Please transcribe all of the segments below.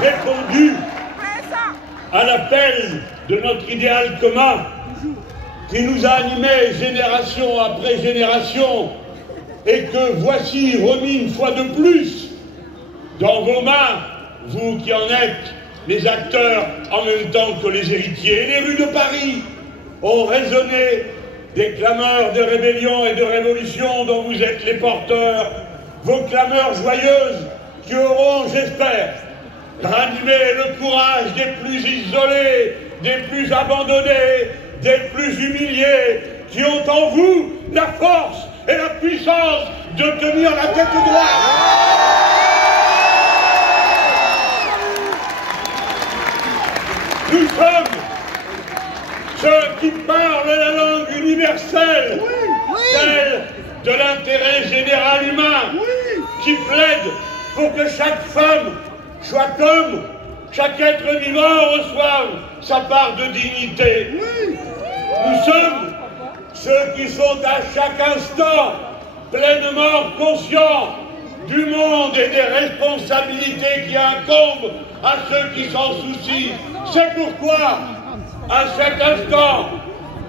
répondu à l'appel de notre idéal commun qui nous a animés génération après génération et que voici remis une fois de plus dans vos mains, vous qui en êtes les acteurs en même temps que les héritiers. Et les rues de Paris ont résonné des clameurs de rébellion et de révolution dont vous êtes les porteurs, vos clameurs joyeuses qui auront, j'espère, ranimé le courage des plus isolés, des plus abandonnés, des plus humiliés, qui ont en vous la force et la puissance de tenir la tête droite. Nous sommes ceux qui parlent la langue universelle, celle de l'intérêt général humain, qui plaide pour que chaque femme soit comme chaque être vivant reçoive sa part de dignité. Nous sommes ceux qui sont à chaque instant pleinement conscients du monde et des responsabilités qui incombent à ceux qui s'en soucient. C'est pourquoi, à cet instant,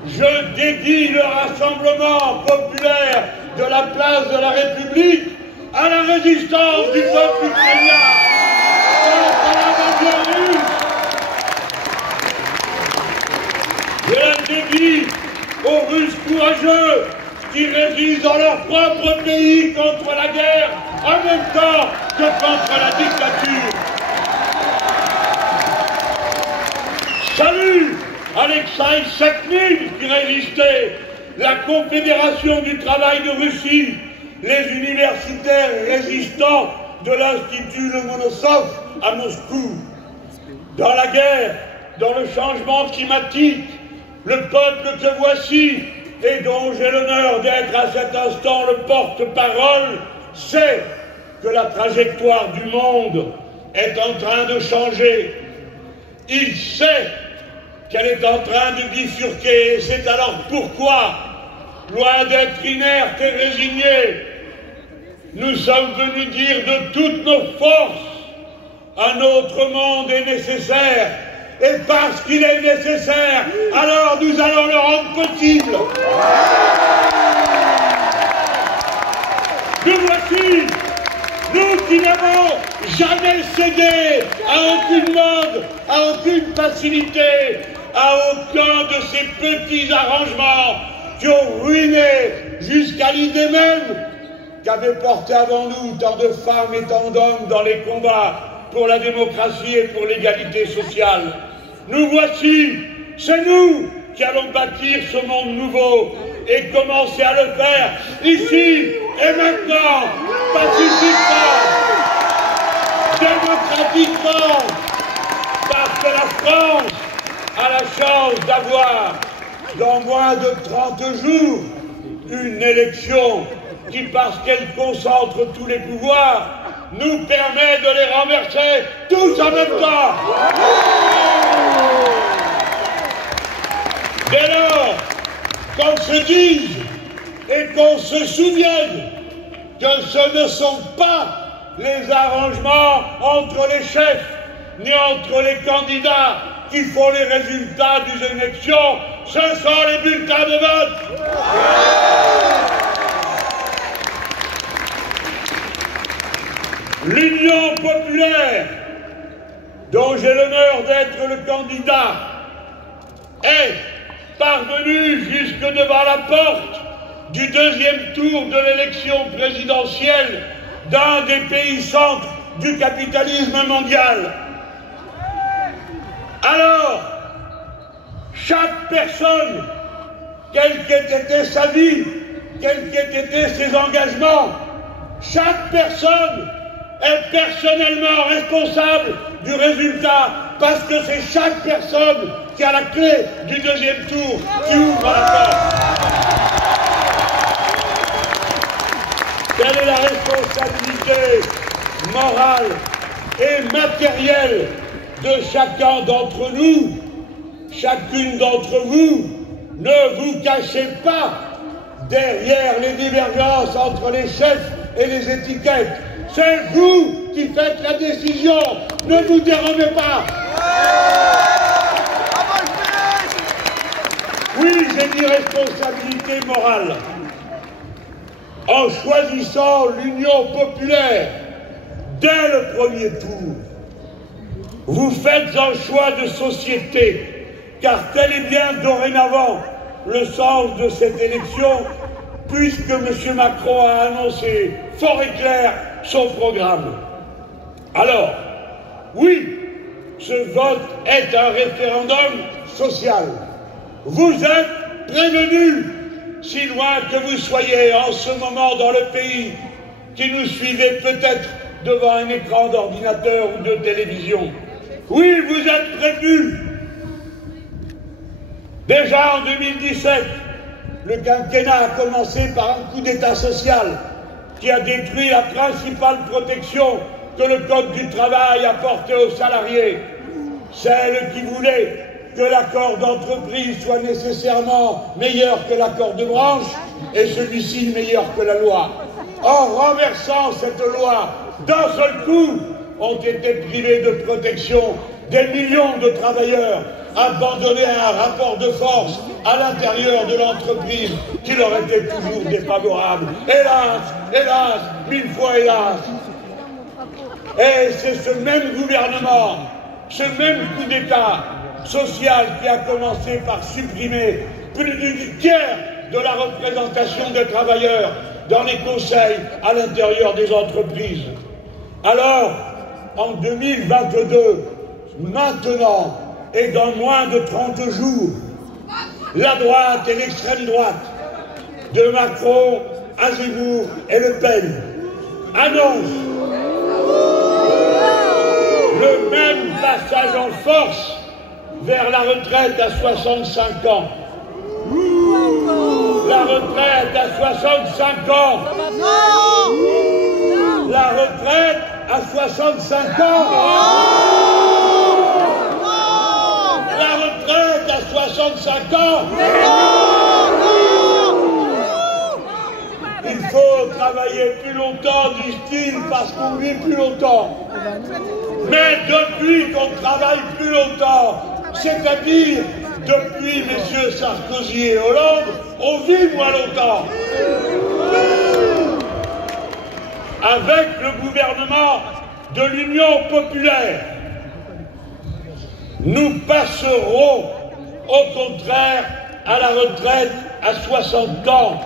je dédie le rassemblement populaire de la place de la République à la résistance du peuple ukrainien contre l'invasion russe. Je la dédie aux Russes courageux qui résistent dans leur propre pays contre la guerre en même temps que contre la dictature. Salut Alexei Sekhnine qui résistait, la Confédération du travail de Russie, les universitaires résistants de l'Institut Lomonosov à Moscou. Dans la guerre, dans le changement climatique, le peuple que voici et dont j'ai l'honneur d'être à cet instant le porte-parole sait que la trajectoire du monde est en train de changer. Il sait qu'elle est en train de bifurquer, et c'est alors pourquoi, loin d'être inertes et résignés, nous sommes venus dire de toutes nos forces, un autre monde est nécessaire, et parce qu'il est nécessaire, alors nous allons le rendre possible. Nous voici, nous qui n'avons jamais cédé à aucune mode, à aucune facilité, à aucun de ces petits arrangements qui ont ruiné jusqu'à l'idée même qu'avaient porté avant nous tant de femmes et tant d'hommes dans les combats pour la démocratie et pour l'égalité sociale. Nous voici, c'est nous qui allons bâtir ce monde nouveau et commencer à le faire ici et maintenant, pacifiquement, démocratiquement, parce que la France a la chance d'avoir, dans moins de 30 jours, une élection qui, parce qu'elle concentre tous les pouvoirs, nous permet de les renverser tous en même temps. Dès lors, qu'on se dise et qu'on se souvienne que ce ne sont pas les arrangements entre les chefs ni entre les candidats qui font les résultats des élections, ce sont les bulletins de vote. L'Union populaire, dont j'ai l'honneur d'être le candidat, est parvenue jusque devant la porte du deuxième tour de l'élection présidentielle d'un des pays centres du capitalisme mondial. Alors, chaque personne, quelle qu'ait été sa vie, quels qu'aient été ses engagements, chaque personne est personnellement responsable du résultat, parce que c'est chaque personne qui a la clé du deuxième tour qui ouvre la porte. Quelle est la responsabilité morale et matérielle de chacun d'entre nous, chacune d'entre vous? Ne vous cachez pas derrière les divergences entre les chefs et les étiquettes. C'est vous qui faites la décision. Ne vous dérobez pas. Oui, j'ai dit responsabilité morale. En choisissant l'Union populaire dès le premier tour, vous faites un choix de société, car tel est bien dorénavant le sens de cette élection, puisque M. Macron a annoncé fort et clair son programme. Alors, oui, ce vote est un référendum social. Vous êtes prévenus, si loin que vous soyez en ce moment dans le pays, qui nous suivez peut-être devant un écran d'ordinateur ou de télévision. Oui, vous êtes prévenus. Déjà en 2017, le quinquennat a commencé par un coup d'État social qui a détruit la principale protection que le Code du travail apportait aux salariés, celle qui voulait que l'accord d'entreprise soit nécessairement meilleur que l'accord de branche et celui-ci meilleur que la loi. En renversant cette loi, d'un seul coup, ont été privés de protection des millions de travailleurs abandonnés à un rapport de force à l'intérieur de l'entreprise qui leur était toujours défavorable. Hélas, hélas, 1000 fois hélas. Et c'est ce même gouvernement, ce même coup d'État social qui a commencé par supprimer plus du tiers de la représentation des travailleurs dans les conseils à l'intérieur des entreprises. Alors, en 2022, maintenant et dans moins de 30 jours, la droite et l'extrême droite, de Macron à Zemmour et Le Pen, annoncent le même passage en force vers la retraite à 65 ans. La retraite à 65 ans. La retraite à 65 ans. La retraite à 65 ans. Il faut travailler plus longtemps, disent-ils, parce qu'on vit plus longtemps. Mais depuis qu'on travaille plus longtemps, c'est-à-dire depuis messieurs Sarkozy et Hollande, on vit moins longtemps. Avec le gouvernement de l'Union populaire, nous passerons au contraire à la retraite à 60 ans.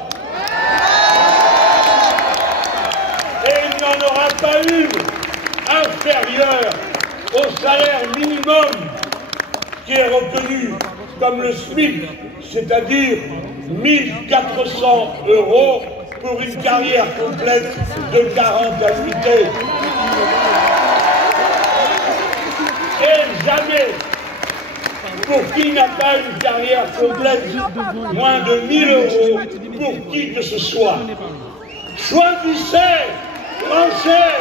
Et il n'y en aura pas une inférieure au salaire minimum qui est reconnu comme le SMIC, c'est-à-dire 1400 € pour une carrière complète de 40 annuités. Et jamais, pour qui n'a pas une carrière complète, moins de 1000 € pour qui que ce soit. Choisissez, Français,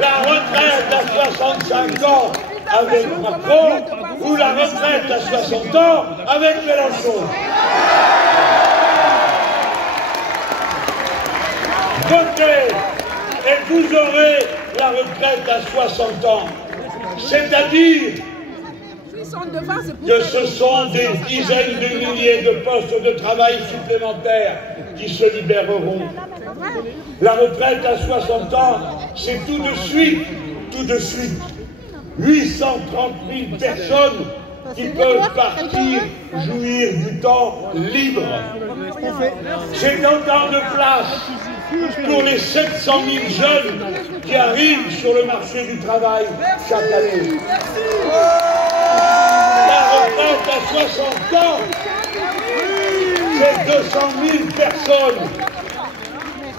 la retraite à 65 ans avec Macron ou la retraite à 60 ans avec Mélenchon. Votez et vous aurez la retraite à 60 ans. C'est-à-dire que ce sont des dizaines de milliers de postes de travail supplémentaires qui se libéreront. La retraite à 60 ans, c'est tout de suite 830 000 personnes qui peuvent partir jouir du temps libre. C'est autant de place pour les 700 000 jeunes qui arrivent sur le marché du travail chaque année. La retraite à 60 ans, c'est 200 000 personnes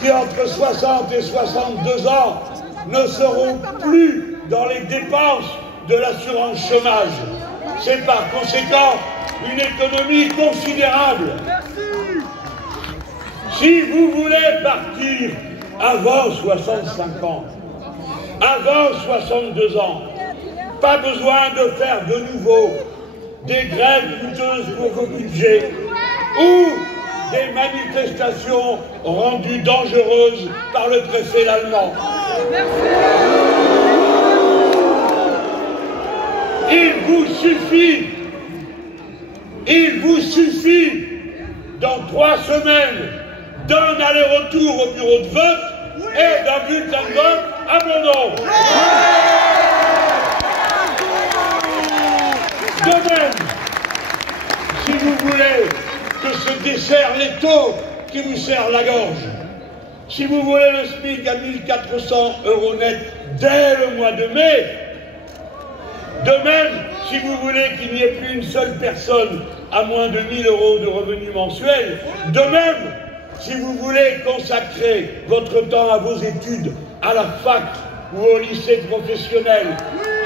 qui, entre 60 et 62 ans, ne seront plus dans les dépenses de l'assurance chômage. C'est par conséquent une économie considérable. Si vous voulez partir avant 65 ans, avant 62 ans, pas besoin de faire de nouveau des grèves coûteuses pour vos budgets ou des manifestations rendues dangereuses par le préfet allemand. Il vous suffit, dans 3 semaines, d'un aller-retour au bureau de vote et d'un bulletin de vote à mon nom. De même, si vous voulez que ce dessert laiteux qui vous serre la gorge, si vous voulez le SMIC à 1 400 € net dès le mois de mai, de même, si vous voulez qu'il n'y ait plus une seule personne à moins de 1 000 € de revenus mensuels, de même, si vous voulez consacrer votre temps à vos études, à la fac ou au lycée professionnel,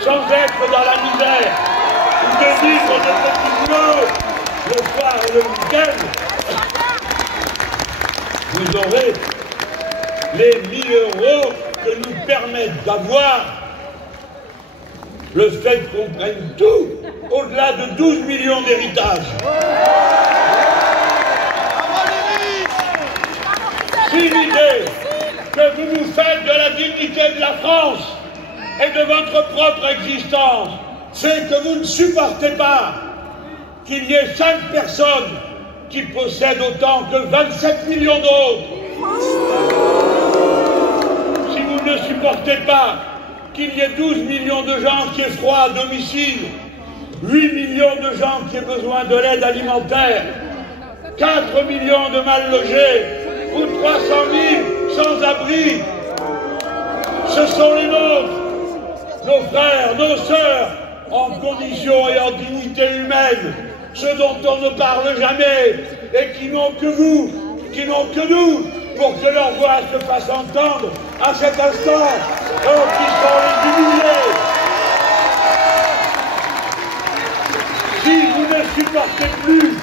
sans être dans la misère, ou de vivre de petits boulots le soir et le week-end, vous aurez les 1 000 € que nous permettent d'avoir le fait qu'on prenne tout au-delà de 12 millions d'héritages. Si l'idée que vous nous faites de la dignité de la France et de votre propre existence, c'est que vous ne supportez pas qu'il y ait 5 personnes qui possèdent autant que 27 millions d'autres. Si vous ne supportez pas qu'il y ait 12 millions de gens qui aient froid à domicile, 8 millions de gens qui aient besoin de l'aide alimentaire, 4 millions de mal logés, ou 300 000 sans-abri, ce sont les nôtres, nos frères, nos sœurs, en condition et en dignité humaine, ceux dont on ne parle jamais et qui n'ont que vous, qui n'ont que nous, pour que leur voix se fasse entendre à cet instant, eux qui sont les humiliés. Si vous ne supportez plus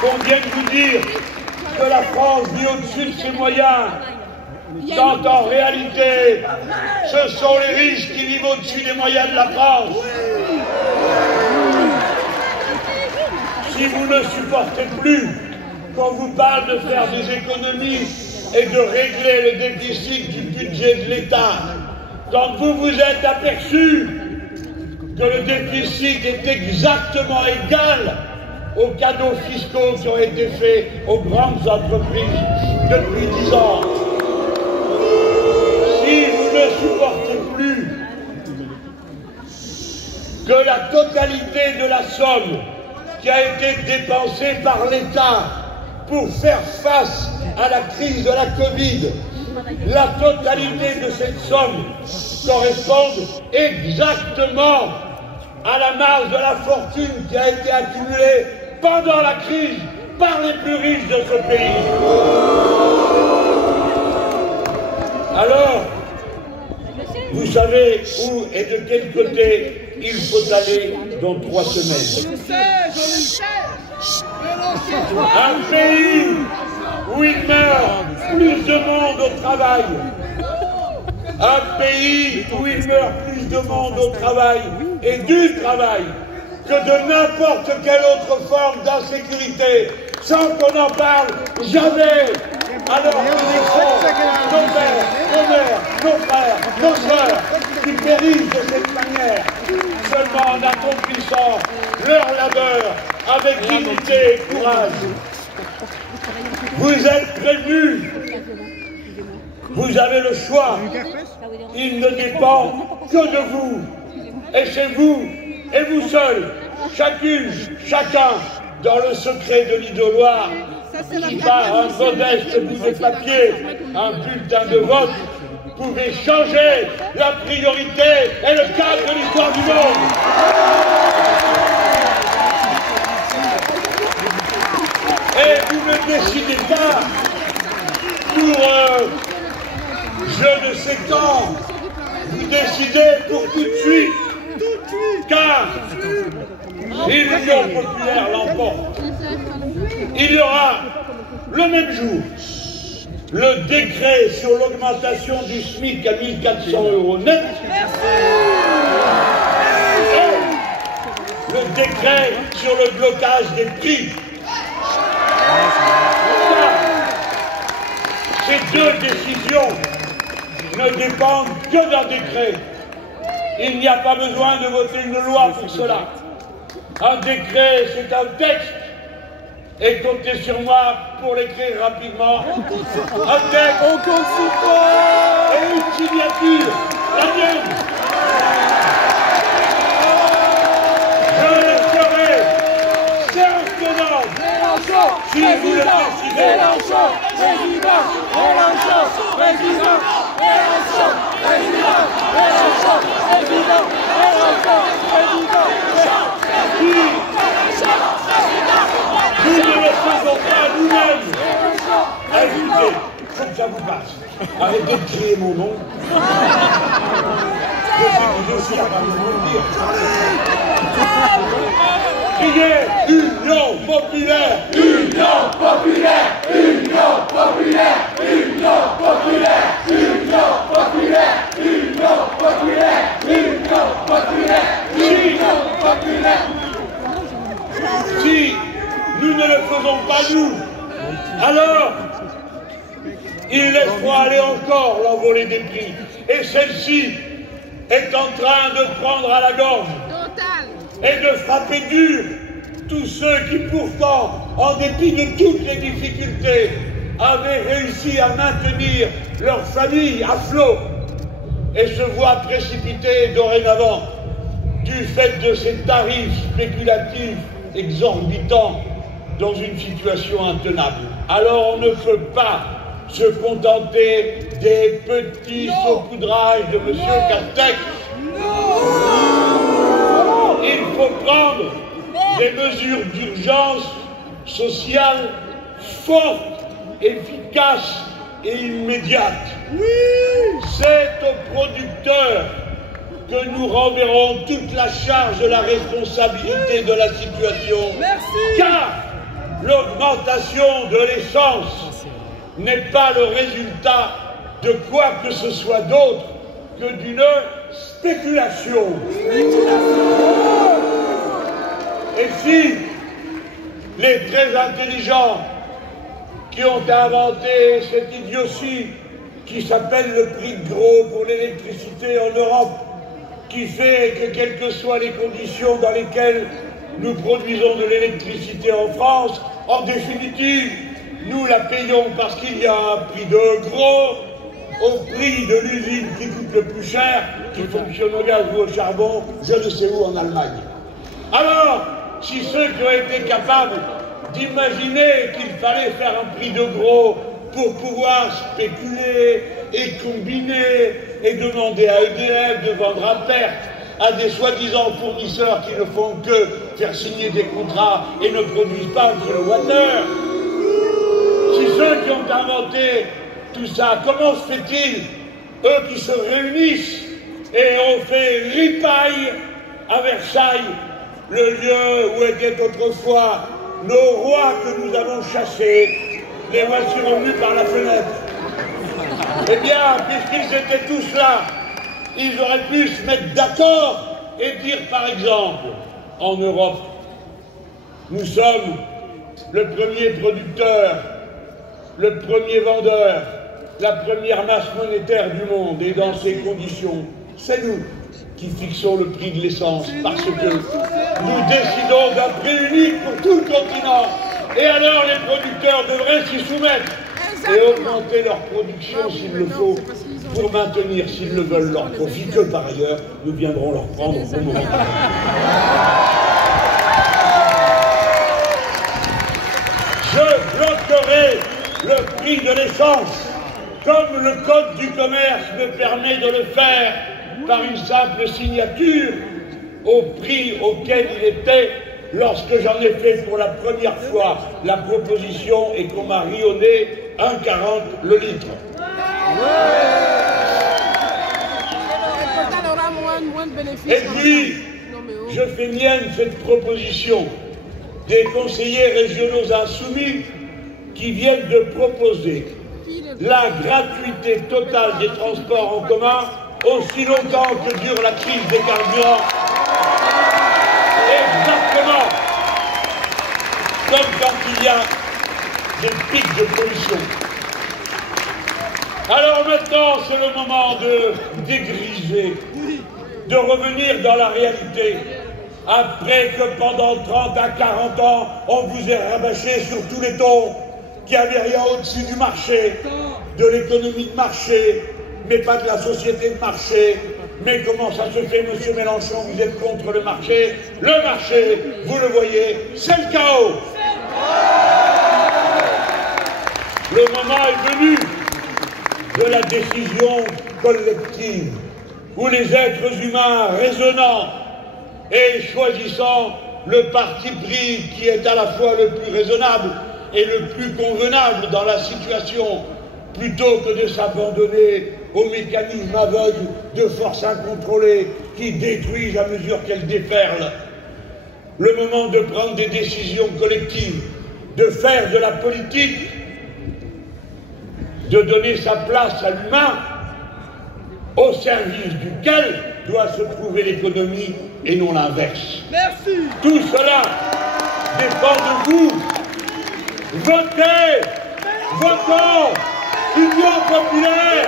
qu'on vienne vous dire que la France vit au-dessus de ses moyens, quand en réalité, ce sont les riches qui vivent au-dessus des moyens de la France. Si vous ne supportez plus qu'on vous parle de faire des économies et de régler le déficit du budget de l'État, quand vous vous êtes aperçu que le déficit est exactement égal aux cadeaux fiscaux qui ont été faits aux grandes entreprises depuis 10 ans, si vous ne supportez plus que la totalité de la somme qui a été dépensée par l'État pour faire face à la crise de la Covid, la totalité de cette somme correspond exactement à la marge de la fortune qui a été accumulée pendant la crise par les plus riches de ce pays. Alors, vous savez où et de quel côté il faut aller dans 3 semaines. Je le sais. Un pays où il meurt plus de monde au travail. Un pays où il meurt plus de monde au travail et du travail que de n'importe quelle autre forme d'insécurité, sans qu'on en parle jamais. Alors que nous sommes nos pères, nos mères, nos frères, nos sœurs qui périssent de cette manière, seulement en accomplissant leur labeur avec dignité et courage. Vous êtes prévenus. Vous avez le choix. Il ne dépend que de vous. Et c'est vous, et vous seuls, chacune, chacun, dans le secret de l'idoloir, qui par un modeste bout de papier, un bulletin de vote, pouvez changer la priorité et le cadre de l'histoire du monde. Et vous ne décidez pas pour je ne sais quand, vous décidez pour tout de suite, car si l'Union populaire l'emporte, il y aura le même jour le décret sur l'augmentation du SMIC à 1 400 € net et le décret sur le blocage des prix. Ces 2 décisions ne dépendent que d'un décret. Il n'y a pas besoin de voter une loi pour cela. Un décret, c'est un texte. Et comptez sur moi pour l'écrire rapidement. Un texte. On compte sur toi. Et une signature, la mienne. Je le ferai certainement. Si vous le décidez. Mélenchon, président, Mélenchon, président, Mélenchon, président, Mélenchon, président, Mélenchon, président, Nous ne le faisons pas nous-mêmes. Écoutez, faut que ça vous passe. Arrêtez de crier mon nom. Je sais que je suis capable de vous le dire. Criez Union populaire, Union populaire, Union populaire, Union populaire, Union populaire, Union populaire, Union populaire, Union populaire. Si nous ne le faisons pas nous, alors ils laisseront aller encore l'envolée des prix. Et celle-ci est en train de prendre à la gorge et de frapper dur tous ceux qui pourtant, en dépit de toutes les difficultés, avaient réussi à maintenir leur famille à flot et se voient précipités dorénavant du fait de ces tarifs spéculatifs exorbitants dans une situation intenable. Alors on ne peut pas se contenter des petits saupoudrages de M. Castex. Il faut prendre des mesures d'urgence sociale fortes, efficaces et immédiates. C'est aux producteurs que nous renverrons toute la charge de la responsabilité de la situation. Car l'augmentation de l'essence n'est pas le résultat de quoi que ce soit d'autre que d'une spéculation. Et si les très intelligents qui ont inventé cette idiotie qui s'appelle le prix de gros pour l'électricité en Europe, qui fait que quelles que soient les conditions dans lesquelles nous produisons de l'électricité en France, en définitive, nous la payons parce qu'il y a un prix de gros au prix de l'usine qui coûte le plus cher, qui fonctionne au gaz ou au charbon, je ne sais où en Allemagne. Alors, si ceux qui ont été capables d'imaginer qu'il fallait faire un prix de gros pour pouvoir spéculer et combiner et demander à EDF de vendre à perte à des soi-disant fournisseurs qui ne font que faire signer des contrats et ne produisent pas un kilowattheure, si ceux qui ont inventé tout ça, comment se fait-il, eux qui se réunissent et ont fait ripaille à Versailles, le lieu où étaient autrefois nos rois que nous avons chassés, les voici revenus par la fenêtre. Eh bien, puisqu'ils étaient tous là, ils auraient pu se mettre d'accord et dire, par exemple, en Europe, nous sommes le premier producteur, le premier vendeur, la première masse monétaire du monde, et dans ces conditions, c'est nous qui fixons le prix de l'essence, parce que nous décidons d'un prix unique pour tout le continent. Et alors les producteurs devraient s'y soumettre et augmenter leur production s'il le faut, pour maintenir, s'ils le veulent, leur profit, que par ailleurs, nous viendrons leur prendre au moment. Je bloquerai le prix de l'essence, comme le Code du commerce me permet de le faire par une simple signature, au prix auquel il était lorsque j'en ai fait pour la première fois la proposition et qu'on m'a rionné 1,40 le litre. Et puis, je fais mienne cette proposition des conseillers régionaux insoumis qui viennent de proposer la gratuité totale des transports en commun aussi longtemps que dure la crise des carburants. Exactement comme quand il y a des pics de pollution. Alors maintenant, c'est le moment de dégriser de revenir dans la réalité. Après que pendant 30 à 40 ans, on vous ait rabâché sur tous les tons, qu'il n'y avait rien au-dessus du marché, de l'économie de marché, mais pas de la société de marché. Mais comment ça se fait, monsieur Mélenchon, vous êtes contre le marché? Le marché, vous le voyez, c'est le chaos. Le moment est venu de la décision collective, où les êtres humains raisonnants et choisissant le parti pris qui est à la fois le plus raisonnable et le plus convenable dans la situation, plutôt que de s'abandonner aux mécanismes aveugles de forces incontrôlées qui détruisent à mesure qu'elles déferlent. Le moment de prendre des décisions collectives, de faire de la politique, de donner sa place à l'humain, au service duquel doit se trouver l'économie et non l'inverse. Merci. Tout cela dépend de vous. Votez, votons, Union populaire.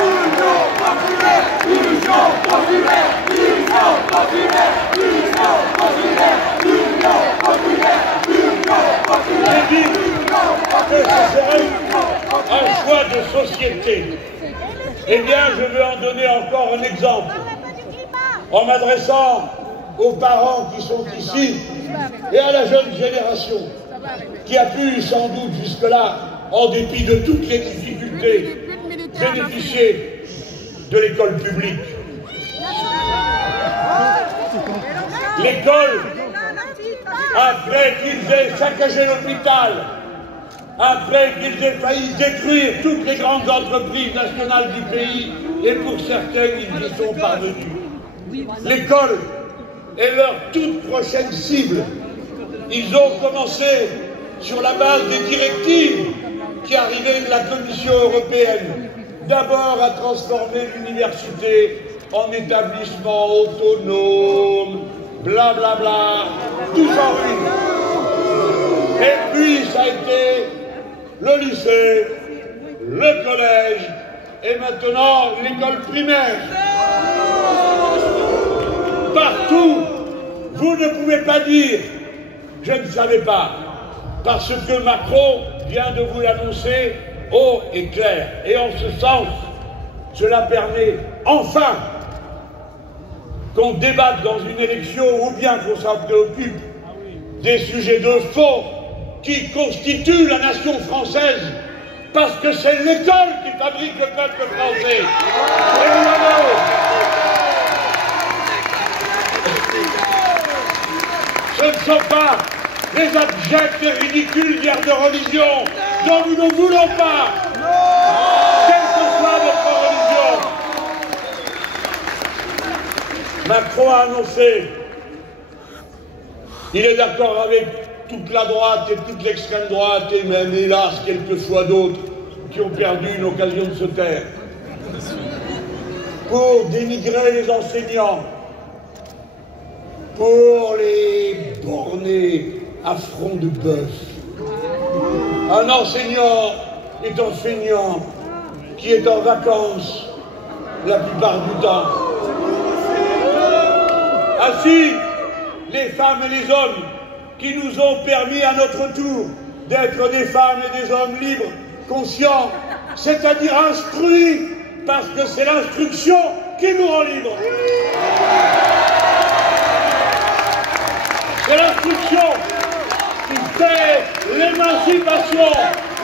Union populaire, Union populaire, Union populaire, Union populaire, Union populaire, Union populaire, J'ai dit que ce serait un choix de société. Eh bien, je veux en donner encore un exemple. En m'adressant aux parents qui sont ici et à la jeune génération qui a pu sans doute jusque-là, en dépit de toutes les difficultés, bénéficier de l'école publique. L'école, après qu'ils aient saccagé l'hôpital, après qu'ils aient failli détruire toutes les grandes entreprises nationales du pays, et pour certaines, ils y sont parvenus. L'école est leur toute prochaine cible. Ils ont commencé sur la base des directives qui arrivaient de la Commission européenne, d'abord à transformer l'université en établissement autonome, blablabla, bla bla, tout en ruine. Et puis ça a été le lycée, le collège et maintenant l'école primaire. Partout, vous ne pouvez pas dire « je ne savais pas », parce que Macron vient de vous l'annoncer haut et clair. Et en ce sens, cela permet enfin qu'on débatte dans une élection ou bien qu'on s'en préoccupe des sujets de fond qui constituent la nation française, parce que c'est l'école qui fabrique le peuple français. Et nous l'avons. Ce ne sont pas les abjects et ridicules guerres de religion dont nous ne voulons pas, quelle que soit notre religion. Macron a annoncé, il est d'accord avec toute la droite et toute l'extrême droite, et même, hélas, quelques fois d'autres qui ont perdu une occasion de se taire, pour dénigrer les enseignants, pour les borner à front de bœuf. Un enseignant est un feignant qui est en vacances la plupart du temps. Ainsi, les femmes et les hommes qui nous ont permis à notre tour d'être des femmes et des hommes libres, conscients, c'est-à-dire instruits, parce que c'est l'instruction qui nous rend libres. C'est l'instruction qui fait l'émancipation.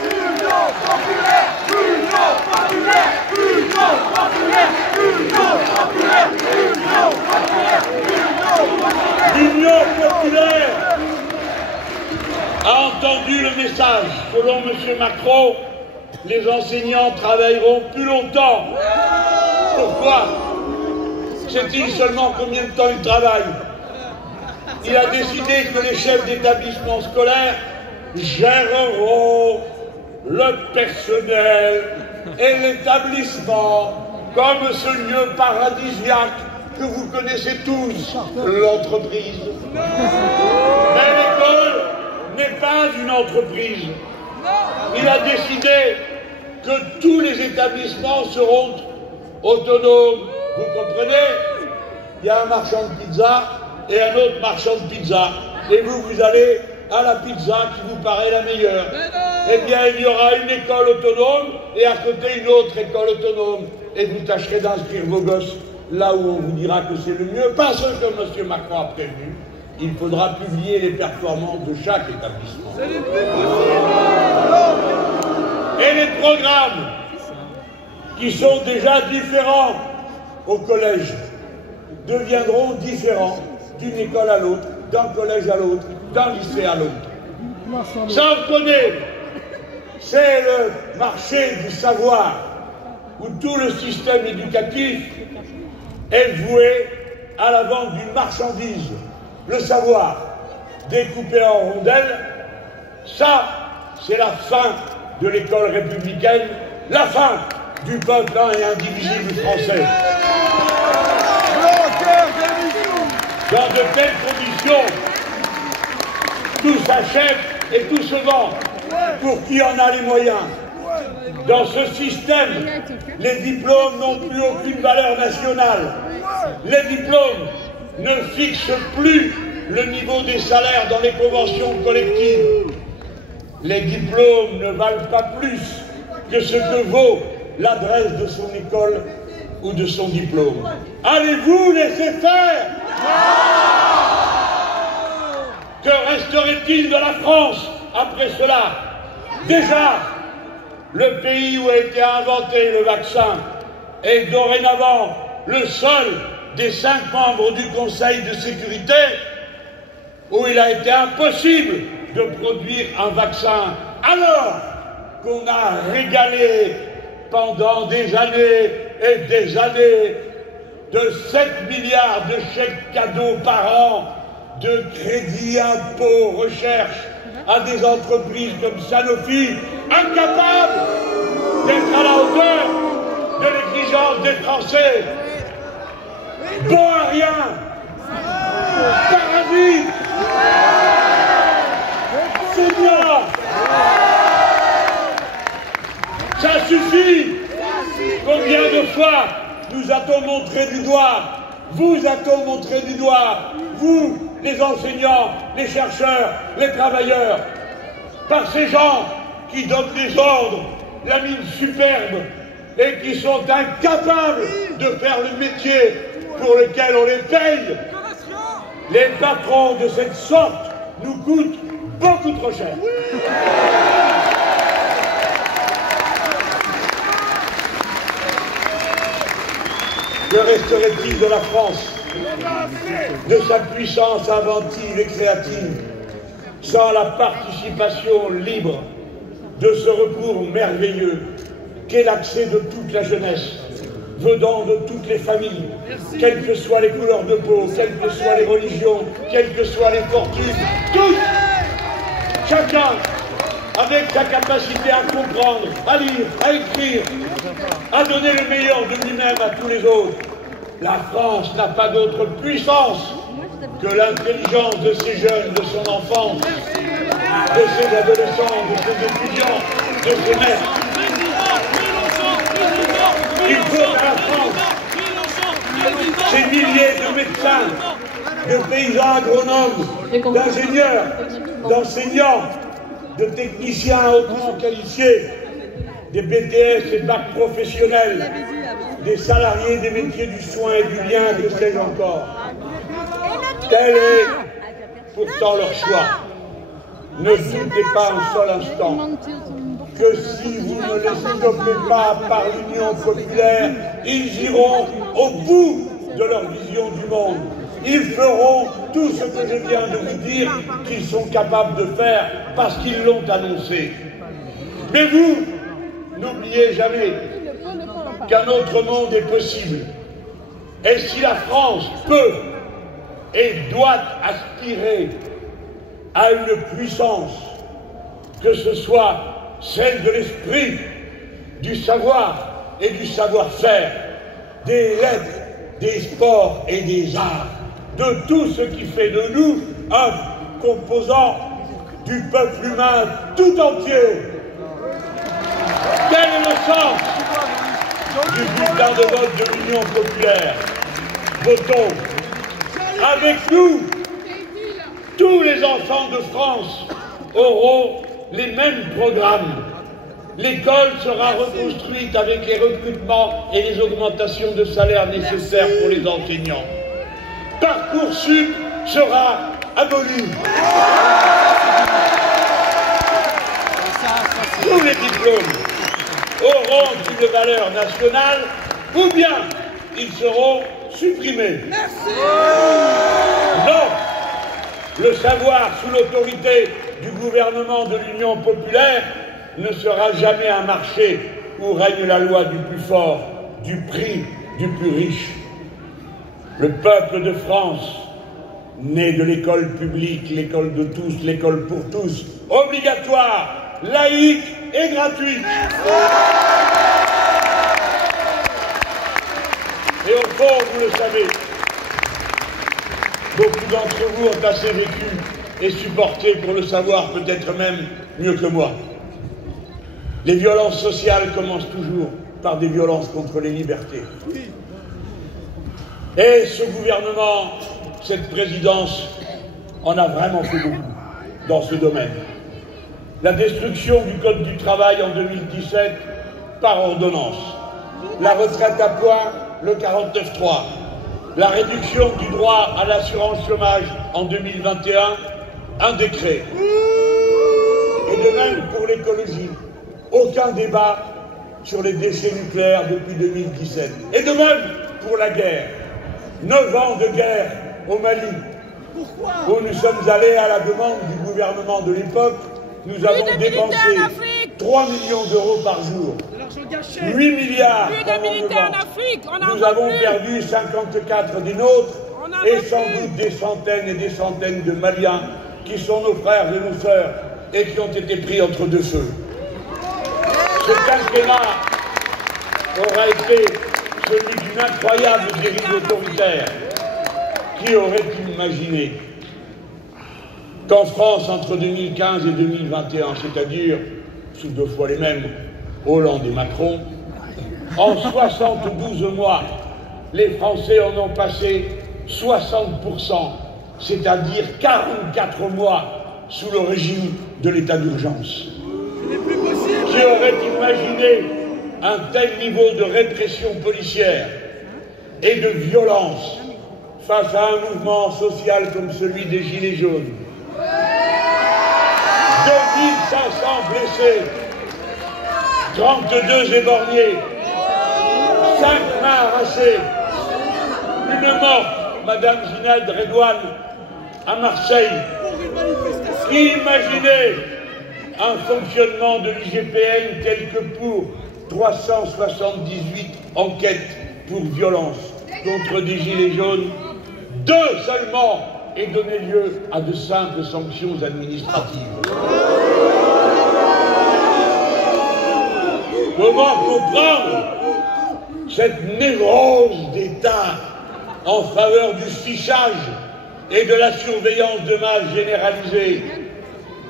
Union populaire, Union populaire, Union populaire, Union populaire, Union populaire, Union populaire. L'Union populaire a entendu le message. Selon M. Macron, les enseignants travailleront plus longtemps. Pourquoi? Sait-il seulement combien de temps ils travaillent? Il a décidé que les chefs d'établissement scolaire géreront le personnel et l'établissement comme ce lieu paradisiaque que vous connaissez tous, l'entreprise. Mais l'école n'est pas une entreprise. Il a décidé que tous les établissements seront autonomes, Vous comprenez? Il y a un marchand de pizza et un autre marchand de pizza. Et vous allez à la pizza qui vous paraît la meilleure. Eh bien, il y aura une école autonome et à côté une autre école autonome. Et vous tâcherez d'inscrire vos gosses là où on vous dira que c'est le mieux. Pas ce que M. Macron a prévu. Il faudra publier les performances de chaque établissement. Et les programmes qui sont déjà différents au collège deviendront différents d'une école à l'autre, d'un collège à l'autre, d'un lycée à l'autre. Ça, on connaît. C'est le marché du savoir, où tout le système éducatif est voué à la vente d'une marchandise. Le savoir, découpé en rondelles, ça, c'est la fin de l'école républicaine, la fin du peuple un et indivisible français. Dans de telles conditions, tout s'achète et tout se vend pour qui en a les moyens. Dans ce système, les diplômes n'ont plus aucune valeur nationale. Les diplômes ne fixent plus le niveau des salaires dans les conventions collectives. Les diplômes ne valent pas plus que ce que vaut l'adresse de son école ou de son diplôme. Allez-vous laisser faire? Que resterait-il de la France après cela? Déjà, le pays où a été inventé le vaccin est dorénavant le seul des 5 membres du Conseil de sécurité où il a été impossible de produire un vaccin, alors qu'on a régalé pendant des années et des années de 7 milliards de chèques cadeaux par an de crédit impôt recherche à des entreprises comme Sanofi, incapables d'être à la hauteur de l'exigence des Français. Bon à rien, parasite, c'est bien, ça suffit. Combien de fois nous a-t-on montré du doigt, vous a-t-on montré du doigt, vous, les enseignants, les chercheurs, les travailleurs, par ces gens qui donnent des ordres, la mine superbe, et qui sont incapables de faire le métier pour lequel on les paye. Les patrons de cette sorte nous coûtent beaucoup trop cher. Que resterait-il de la France, de sa puissance inventive et créative, sans la participation libre de ce recours merveilleux qu'est l'accès de toute la jeunesse, venant de toutes les familles, quelles que soient les couleurs de peau, quelles que soient les religions, quelles que soient les fortunes, tous, chacun, avec sa capacité à comprendre, à lire, à écrire, à donner le meilleur de lui-même à tous les autres. La France n'a pas d'autre puissance que l'intelligence de ses jeunes, de son enfance, de ses adolescents, de ses étudiants, de ses maîtres. Il faut à la France ces milliers de médecins, de paysans agronomes, d'ingénieurs, d'enseignants, de techniciens hautement qualifiés, des BTS et bacs professionnels, des salariés des métiers du soin et du lien, que sais-je encore. Tel est pourtant leur choix. Ne doutez pas un seul instant que si vous ne les stoppez pas par l'union populaire, ils iront au bout de leur vision du monde. Ils feront tout ce que je viens de vous dire qu'ils sont capables de faire parce qu'ils l'ont annoncé. Mais vous, n'oubliez jamais qu'un autre monde est possible. Et si la France peut et doit aspirer à une puissance, que ce soit celle de l'esprit, du savoir et du savoir-faire, des lettres, des sports et des arts, de tout ce qui fait de nous un composant du peuple humain tout entier. Quel est le sens du bulletin de vote de l'Union populaire. Votons avec nous. Tous les enfants de France auront les mêmes programmes. L'école sera reconstruite avec les recrutements et les augmentations de salaire nécessaires pour les enseignants. Parcoursup sera aboli. Tous les diplômes auront une valeur nationale ou bien ils seront supprimés. Non, le savoir sous l'autorité du gouvernement de l'Union populaire ne sera jamais un marché où règne la loi du plus fort, du prix du plus riche. Le peuple de France, né de l'école publique, l'école de tous, l'école pour tous, obligatoire, laïque et gratuite. Et au fond, vous le savez, beaucoup d'entre vous ont assez vécu et supporté pour le savoir peut-être même mieux que moi. Les violences sociales commencent toujours par des violences contre les libertés. Et ce gouvernement, cette présidence, en a vraiment fait beaucoup dans ce domaine. La destruction du Code du travail en 2017 par ordonnance, la retraite à points, le 49.3, la réduction du droit à l'assurance chômage en 2021, un décret. Et de même pour l'écologie, aucun débat sur les déchets nucléaires depuis 2017. Et de même pour la guerre. 9 ans de guerre au Mali, où nous sommes allés à la demande du gouvernement de l'époque. Nous avons dépensé 3 millions d'euros par jour, 8 milliards pendant 9 ans. Nous avons perdu 54 des nôtres et sans doute des centaines et des centaines de Maliens qui sont nos frères et nos sœurs et qui ont été pris entre deux feux. Ce quinquennat aura été celui d'une incroyable dérive autoritaire. Qui aurait imaginé qu'en France, entre 2015 et 2021, c'est-à-dire sous 2 fois les mêmes, Hollande et Macron, en 72 mois, les Français en ont passé 60%, c'est-à-dire 44 mois sous le régime de l'état d'urgence. Qui aurait imaginé un tel niveau de répression policière et de violence face à un mouvement social comme celui des Gilets jaunes? 2500 blessés, 32 éborgnés, 5 mains arrachées, une morte, Madame Zinad Redouane, à Marseille. Imaginez un fonctionnement de l'IGPN tel que pour 378 enquêtes pour violence contre des gilets jaunes, 2 seulement aient donné lieu à de simples sanctions administratives. Comment comprendre cette névrose d'État en faveur du fichage et de la surveillance de masse généralisée,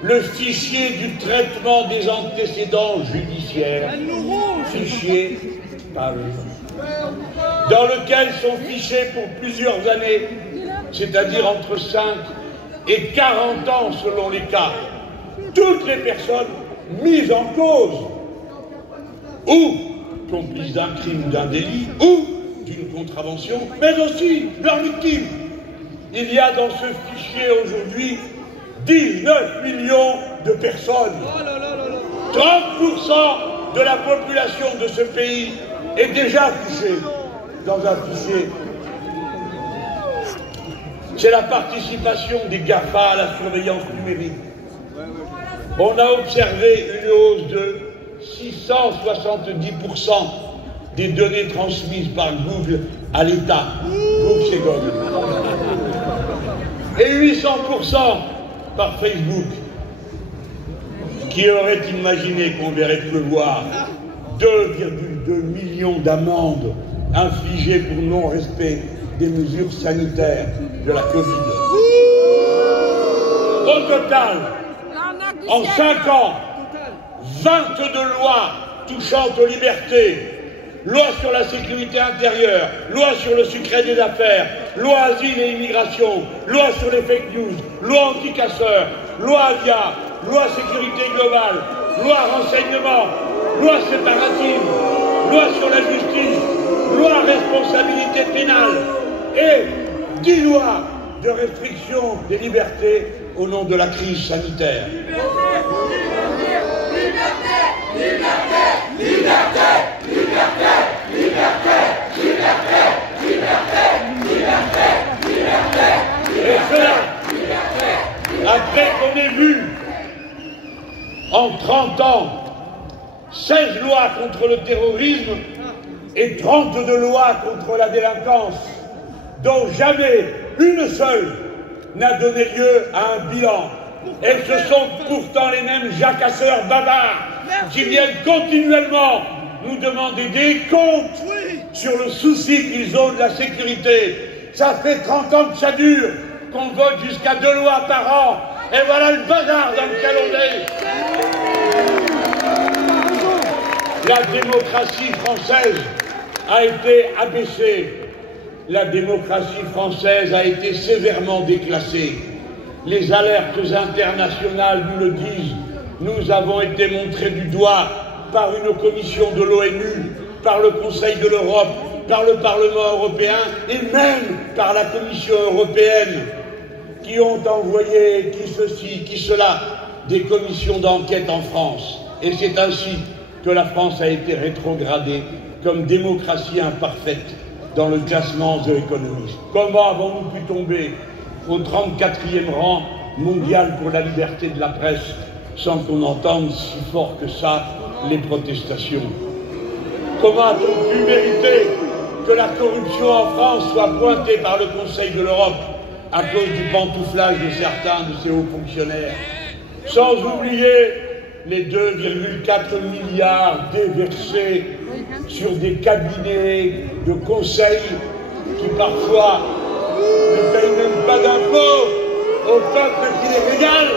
le fichier du traitement des antécédents judiciaires, fichier dans lequel sont fichés pour plusieurs années, c'est-à-dire entre 5 et 40 ans selon les cas, toutes les personnes mises en cause, ou complices d'un crime ou d'un délit, ou d'une contravention, mais aussi leurs victimes. Il y a dans ce fichier aujourd'hui 19 millions de personnes. 30% de la population de ce pays est déjà touchée dans un fichier. C'est la participation des GAFA à la surveillance numérique. On a observé une hausse de 670% des données transmises par Google à l'État. Google, c'est Google. Et 800% par Facebook. Qui aurait imaginé qu'on verrait pleuvoir 2,2 millions d'amendes infligées pour non-respect des mesures sanitaires de la Covid. Au total, en 5 ans, 22 lois touchant aux libertés, loi sur la sécurité intérieure, loi sur le secret des affaires, loi asile et immigration, loi sur les fake news, loi anti-casseurs, loi Avia, loi sécurité globale, loi renseignement, loi séparatisme, loi sur la justice, loi responsabilité pénale et 10 lois de restriction des libertés au nom de la crise sanitaire. Et cela, après qu'on ait vu en 30 ans 16 lois contre le terrorisme et 32 lois contre la délinquance, dont jamais une seule n'a donné lieu à un bilan. Et ce sont pourtant les mêmes jacasseurs bavards qui viennent continuellement nous demander des comptes sur le souci qu'ils ont de la sécurité. Ça fait 30 ans que ça dure, qu'on vote jusqu'à 2 lois par an, et voilà le bazar dans lequel on est. La démocratie française a été abaissée. La démocratie française a été sévèrement déclassée. Les alertes internationales nous le disent. Nous avons été montrés du doigt par une commission de l'ONU, par le Conseil de l'Europe, par le Parlement européen et même par la Commission européenne, qui ont envoyé qui ceci, qui cela, des commissions d'enquête en France. Et c'est ainsi que la France a été rétrogradée comme démocratie imparfaite dans le classement The Economist. Comment avons-nous pu tomber au 34e rang mondial pour la liberté de la presse sans qu'on entende si fort que ça les protestations? Comment a-t-on pu mériter que la corruption en France soit pointée par le Conseil de l'Europe à cause du pantouflage de certains de ses hauts fonctionnaires? Sans oublier les 2,4 milliards déversés sur des cabinets de conseil qui parfois ne payent même pas d'impôts au peuple qui les régale.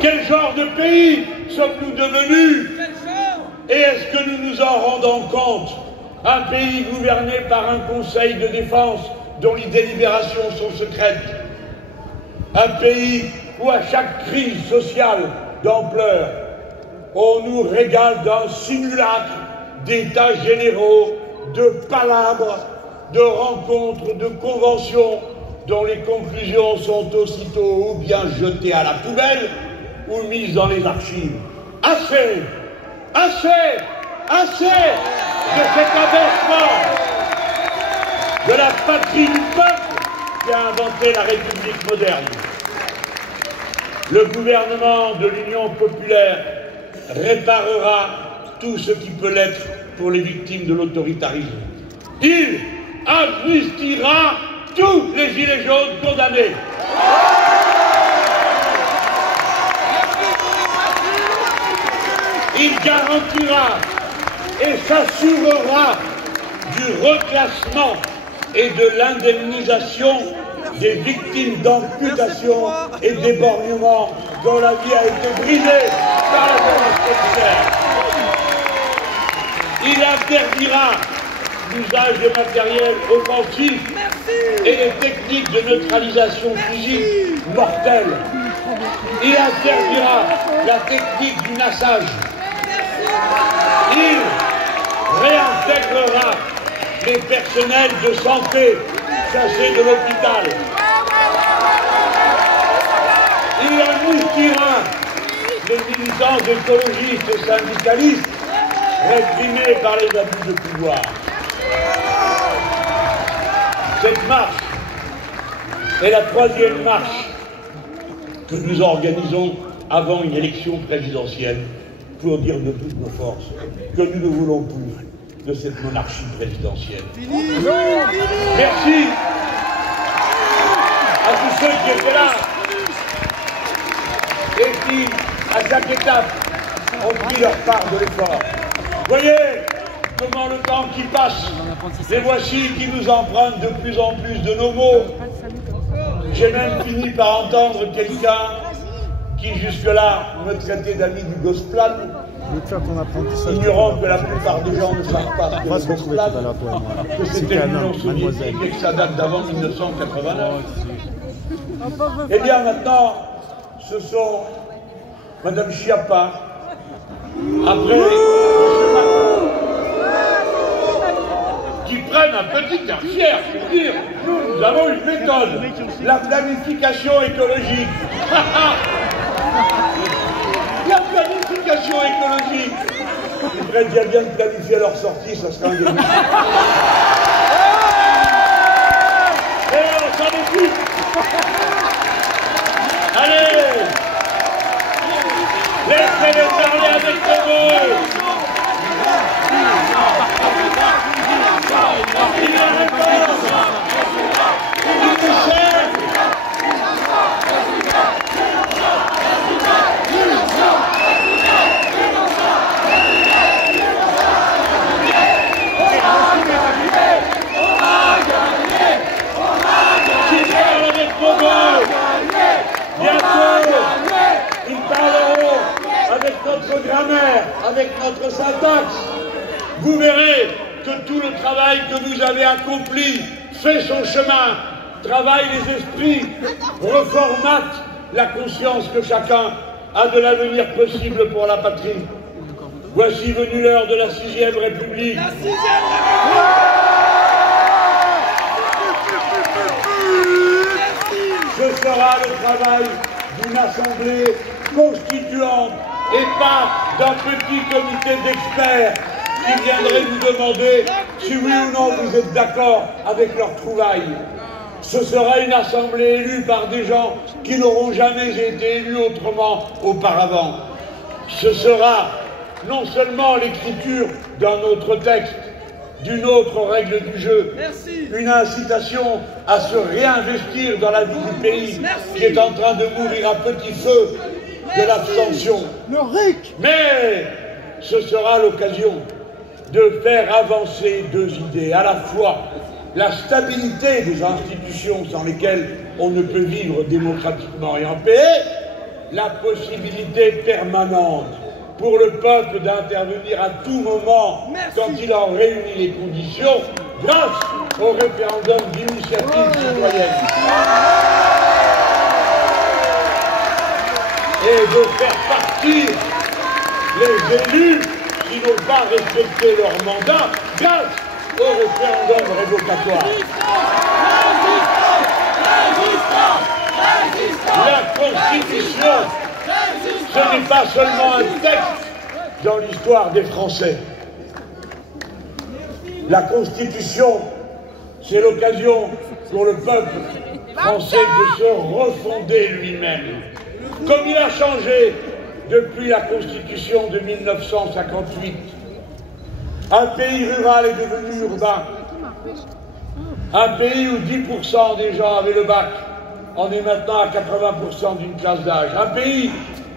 Quel genre de pays sommes-nous devenus? Et est-ce que nous nous en rendons compte? Un pays gouverné par un conseil de défense dont les délibérations sont secrètes. Un pays où à chaque crise sociale d'ampleur, on nous régale d'un simulacre d'états généraux, de palabres, de rencontres, de conventions dont les conclusions sont aussitôt ou bien jetées à la poubelle ou mises dans les archives. Assez, assez, assez de cet abaissement de la patrie du peuple qui a inventé la République moderne. Le gouvernement de l'Union populaire réparera tout ce qui peut l'être pour les victimes de l'autoritarisme. Il amnistiera tous les gilets jaunes condamnés. Il garantira et s'assurera du reclassement et de l'indemnisation des victimes d'amputation et d'éborgnement dont la vie a été brisée par la violence policière. Il interdira l'usage des matériels offensifs et les techniques de neutralisation physique mortelles. Il interdira la technique du nassage. Il réintégrera les personnels de santé chassés de l'hôpital. Il amnistiera les militants écologistes et syndicalistes réprimés par les abus de pouvoir. Cette marche est la 3e marche que nous organisons avant une élection présidentielle pour dire de toutes nos forces que nous ne voulons plus de cette monarchie présidentielle. Merci à tous ceux qui étaient là et qui, à chaque étape, ont pris leur part de l'effort. Voyez comment le temps qui passe, les voici qui nous empruntent de plus en plus de nos mots. J'ai même fini par entendre quelqu'un qui jusque-là me traitait d'ami du gosplan, ignorant que la plupart des gens ne savent pas ce que c'est l'esclave, que c'était l'Union soviétique et que ça date d'avant 1989. Eh bien maintenant, ce sont Madame Schiappa, après qui prennent un petit air fier pour dire nous avons une méthode, la planification écologique. La planification écologique. Ils devraient déjà bien planifier leur sortie, ça serait un début. Et on s'en occupe. Allez, laissez-les parler avec eux. Il a répondu. Il nous sert. Bientôt, ils parleront avec notre grammaire, avec notre syntaxe. Vous verrez que tout le travail que vous avez accompli fait son chemin, travaille les esprits, reformate la conscience que chacun a de l'avenir possible pour la patrie. Voici venue l'heure de la 6e République. La 6e République. Ce sera le travail d'une assemblée constituante et pas d'un petit comité d'experts qui viendrait vous demander si oui ou non vous êtes d'accord avec leurs trouvailles. Ce sera une assemblée élue par des gens qui n'auront jamais été élus autrement auparavant. Ce sera non seulement l'écriture d'un autre texte, d'une autre règle du jeu, une incitation à se réinvestir dans la vie du pays qui est en train de mourir à petit feu de l'abstention. Mais ce sera l'occasion de faire avancer deux idées, à la fois la stabilité des institutions sans lesquelles on ne peut vivre démocratiquement et en paix, la possibilité permanente pour le peuple d'intervenir à tout moment quand il en réunit les conditions grâce au référendum d'initiative citoyenne. Et de faire partir les élus qui n'ont pas respecté leur mandat grâce au référendum révocatoire. La Constitution, ce n'est pas seulement un texte dans l'histoire des Français. La Constitution, c'est l'occasion pour le peuple français de se refonder lui-même. Comme il a changé depuis la Constitution de 1958. Un pays rural est devenu urbain. Un pays où 10% des gens avaient le bac en est maintenant à 80% d'une classe d'âge. Un pays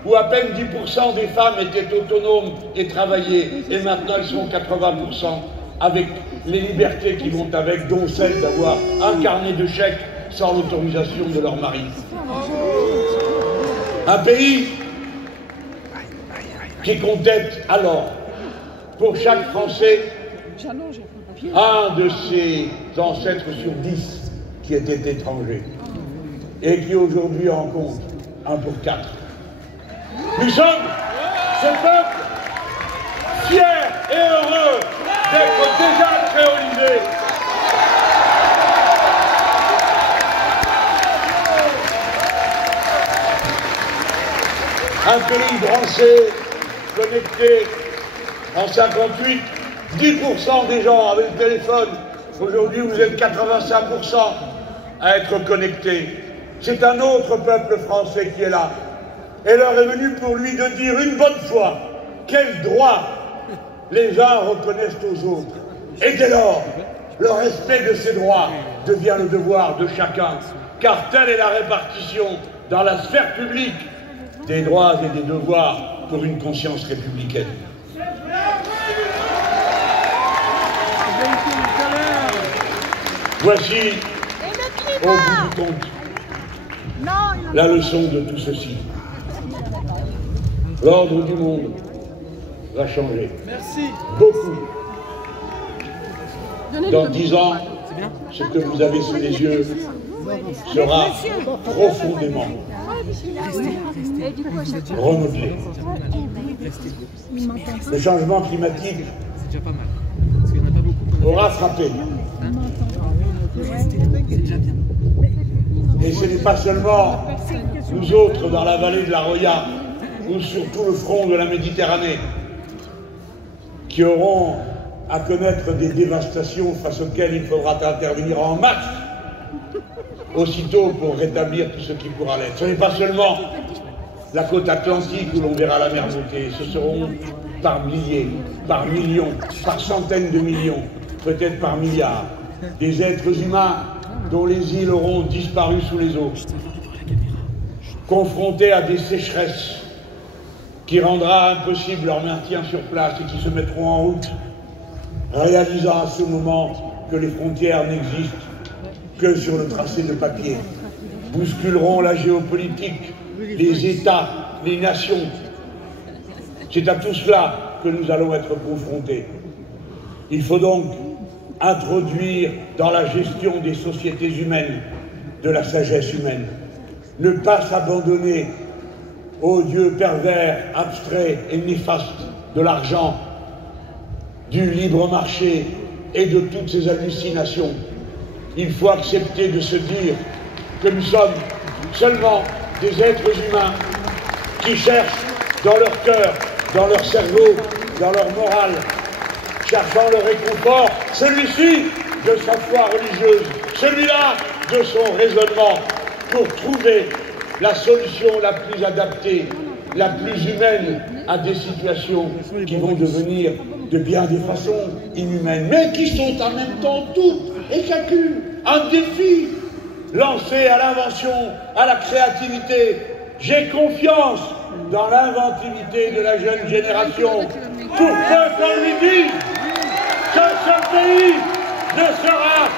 où à peine 10% des femmes étaient autonomes et travaillaient, et maintenant elles sont 80% avec les libertés qui vont avec, dont celle d'avoir un carnet de chèques sans l'autorisation de leur mari. Un pays qui comptait alors, pour chaque Français, un de ses ancêtres sur 10 qui était étranger, et qui aujourd'hui en compte 1 pour 4. Nous sommes ce peuple fier et heureux d'être déjà créolisé. Un pays branché, connecté. En 58, 10% des gens avaient le téléphone. Aujourd'hui, vous êtes 85% à être connectés. C'est un autre peuple français qui est là. Et l'heure est venue pour lui de dire une bonne fois quels droits les uns reconnaissent aux autres. Et dès lors, le respect de ces droits devient le devoir de chacun. Car telle est la répartition dans la sphère publique des droits et des devoirs pour une conscience républicaine. Voici, au bout du compte, la leçon de tout ceci. L'ordre du monde va changer. Merci. Beaucoup. Dans 10 ans, ce que vous avez sous les yeux sera profondément remodelé. Le changement climatique aura frappé. Et ce n'est pas seulement nous autres dans la vallée de la Roya ou sur tout le front de la Méditerranée qui auront à connaître des dévastations face auxquelles il faudra intervenir en masse aussitôt pour rétablir tout ce qui pourra l'être. Ce n'est pas seulement la côte atlantique où l'on verra la mer monter, ce seront par milliers, par millions, par centaines de millions, peut-être par milliards, des êtres humains dont les îles auront disparu sous les eaux, confrontés à des sécheresses qui rendra impossible leur maintien sur place et qui se mettront en route, réalisant à ce moment que les frontières n'existent que sur le tracé de papier, bousculeront la géopolitique, les États, les nations. C'est à tout cela que nous allons être confrontés. Il faut donc introduire dans la gestion des sociétés humaines de la sagesse humaine. Ne pas s'abandonner aux dieux pervers, abstraits et néfastes de l'argent, du libre marché et de toutes ces hallucinations. Il faut accepter de se dire que nous sommes seulement des êtres humains qui cherchent dans leur cœur, dans leur cerveau, dans leur morale, cherchant le réconfort, celui-ci de sa foi religieuse, celui-là de son raisonnement, pour trouver la solution la plus adaptée, la plus humaine à des situations qui vont devenir de bien des façons inhumaines, mais qui sont en même temps toutes et chacune un défi lancé à l'invention, à la créativité. J'ai confiance dans l'inventivité de la jeune génération pour peu qu'on lui dise que ce pays ne sera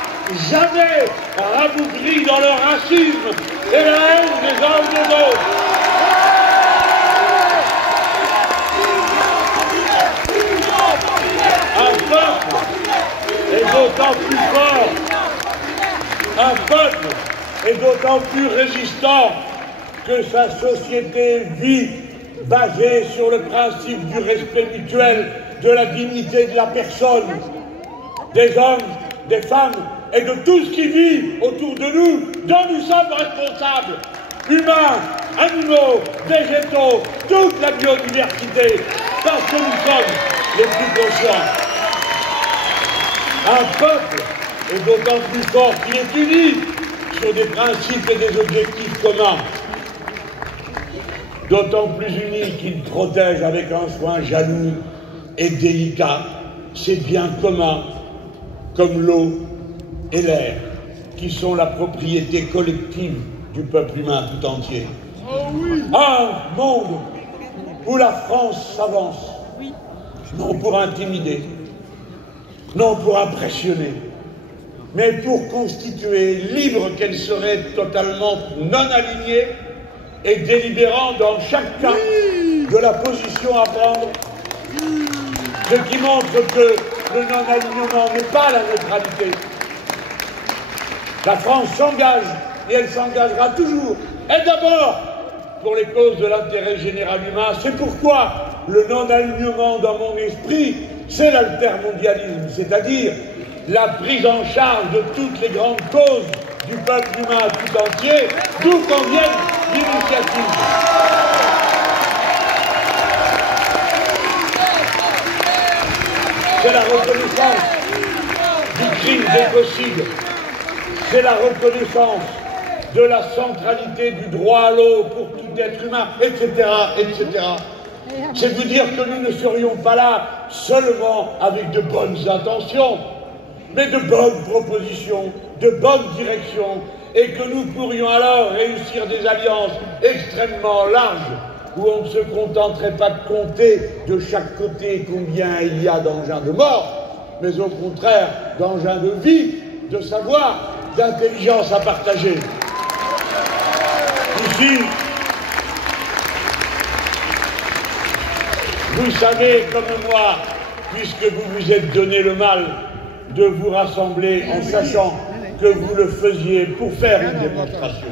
jamais rabougri dans le racisme et la haine des uns ou des autres. Un peuple est d'autant plus fort, un peuple est d'autant plus résistant que sa société vit basée sur le principe du respect mutuel, de la dignité de la personne, des hommes, des femmes et de tout ce qui vit autour de nous, dont nous sommes responsables, humains, animaux, végétaux, toute la biodiversité, parce que nous sommes les plus conscients. Un peuple est d'autant plus fort qu'il est uni sur des principes et des objectifs communs, d'autant plus uni qu'il protège avec un soin jaloux et délicat ses biens communs, comme l'eau et l'air, qui sont la propriété collective du peuple humain tout entier. Un monde où la France s'avance, non pour intimider, non pour impressionner, mais pour constituer, libre qu'elle serait totalement non alignée et délibérant dans chaque cas de la position à prendre, ce qui montre que le non-alignement n'est pas la neutralité. La France s'engage, et elle s'engagera toujours, et d'abord pour les causes de l'intérêt général humain. C'est pourquoi le non-alignement dans mon esprit, c'est l'altermondialisme, c'est-à-dire la prise en charge de toutes les grandes causes du peuple humain tout entier, d'où qu'en vienne l'initiative. C'est la reconnaissance du crime d'écocide, c'est la reconnaissance de la centralité du droit à l'eau pour tout être humain, etc., etc. C'est vous dire que nous ne serions pas là seulement avec de bonnes intentions, mais de bonnes propositions, de bonnes directions, et que nous pourrions alors réussir des alliances extrêmement larges, où on ne se contenterait pas de compter de chaque côté combien il y a d'engins de mort, mais au contraire d'engins de vie, de savoir, d'intelligence à partager. Ici, Vous savez, comme moi, puisque vous vous êtes donné le mal de vous rassembler en sachant que vous le faisiez pour faire une démonstration.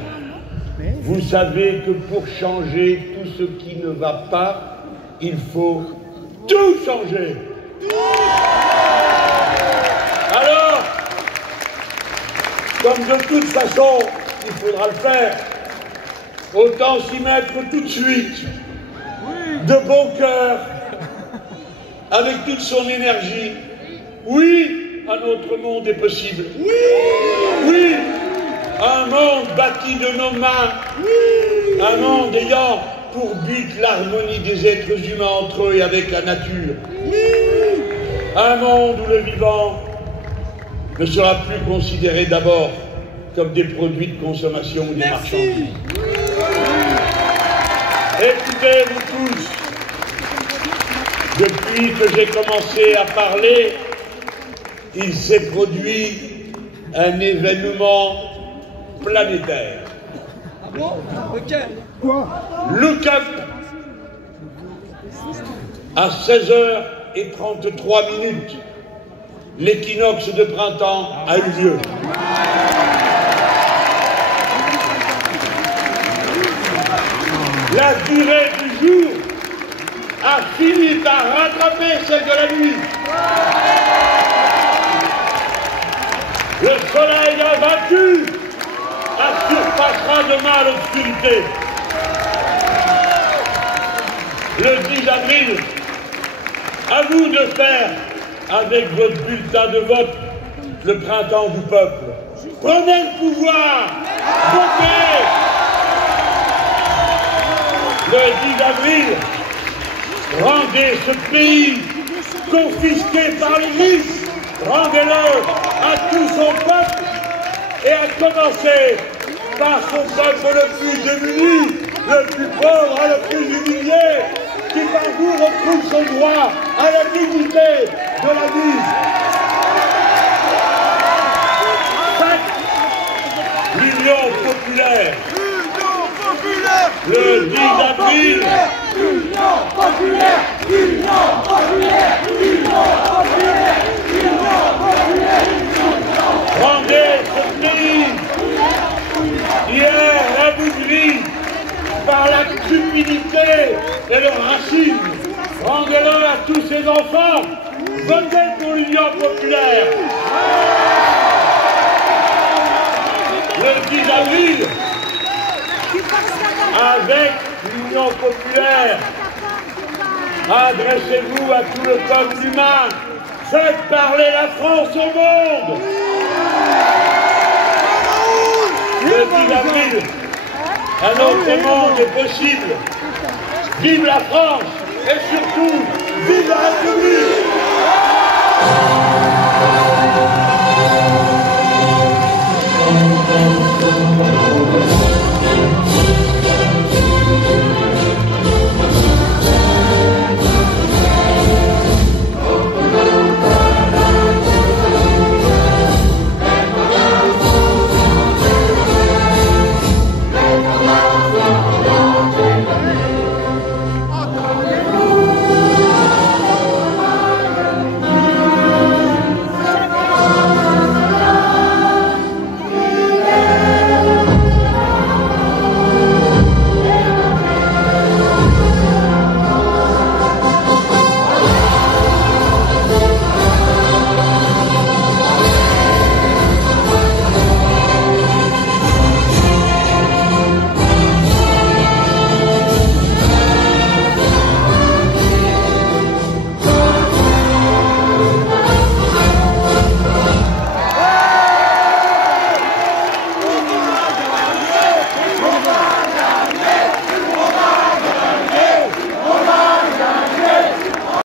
Vous savez que pour changer tout ce qui ne va pas, il faut tout changer. Alors, comme de toute façon, il faudra le faire, autant s'y mettre tout de suite, de bon cœur, avec toute son énergie. Oui, un autre monde est possible. Oui, un monde bâti de nos mains. Un monde ayant pour but l'harmonie des êtres humains entre eux et avec la nature. Un monde où le vivant ne sera plus considéré d'abord comme des produits de consommation ou des marchandises. Écoutez, vous tous, depuis que j'ai commencé à parler, il s'est produit un événement planétaire. Ah bon? Ok. Quoi? Look up à 16h33, l'équinoxe de printemps a eu lieu. La durée du jour a fini par rattraper celle de la nuit. Le soleil a vaincu, surpassera demain l'obscurité. Le 10 avril, à vous de faire, avec votre bulletin de vote, le printemps du peuple. Prenez le pouvoir, votez. Le 10 avril, rendez ce pays confisqué par les milices, rendez-le à tout son peuple et à commencer par son peuple le plus démuni, le plus pauvre et le plus humilié, qui par vous retrouve son droit à la dignité de la vie. L'Union populaire. Le 10 avril. Union populaire. Union populaire. Union populaire. Union populaire. Rendez ce pays hier rabougri par la cupidité et le racisme. Rendez-le à tous ses enfants. Votez pour l'Union populaire. Le 10 avril, avec l'Union populaire, adressez-vous à tout le peuple humain. Faites parler la France au monde. Le 10 avril, un autre monde est possible. Vive la France et surtout, vive la République.